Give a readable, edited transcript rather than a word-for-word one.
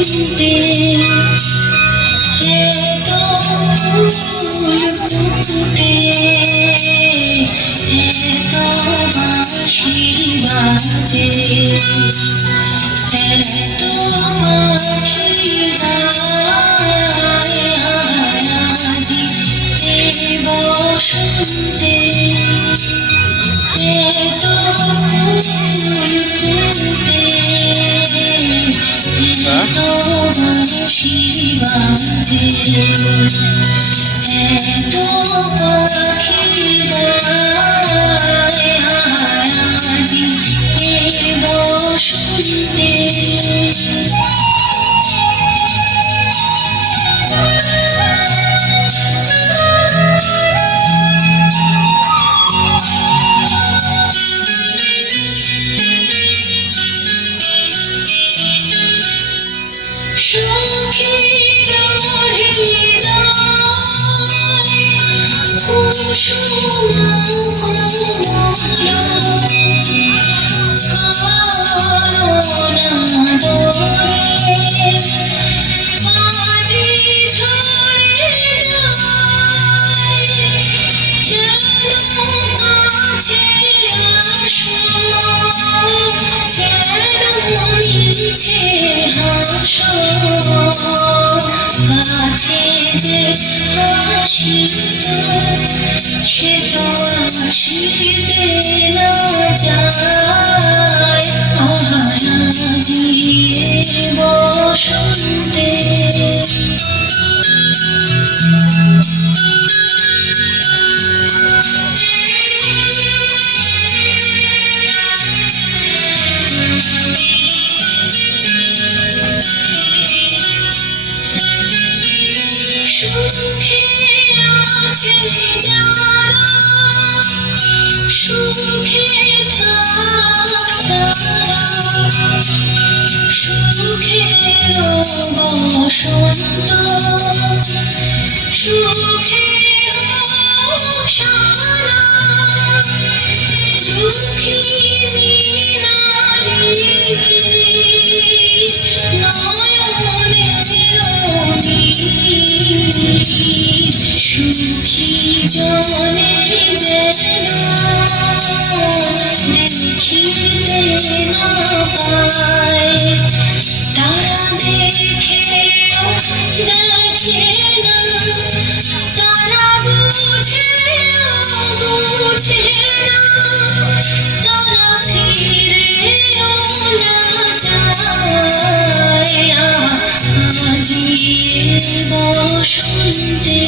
শুনতে এত ফুল ফুটে এত বাঁশি বাজে এত পাখি গায় আজি এ বসন্তে এত ফুল ফুটে এত বাঁশি বাজে এত পাখি গায় আজি এ বসন্তে কাছে যে আসিত সে তো আসিতে না যায় আজি এ বসন্তে সুখে আছে যারা সুখে থাক তারা সুখের বসন্ত সুখে হোক সারা দুঃখী নারী সুখী জনে যেন দেখিতে না পায় তারা দেখেও দেখে না তারা বুঝেও বুঝে না তারা ফিরেও না যায় আজি এ বসন্তে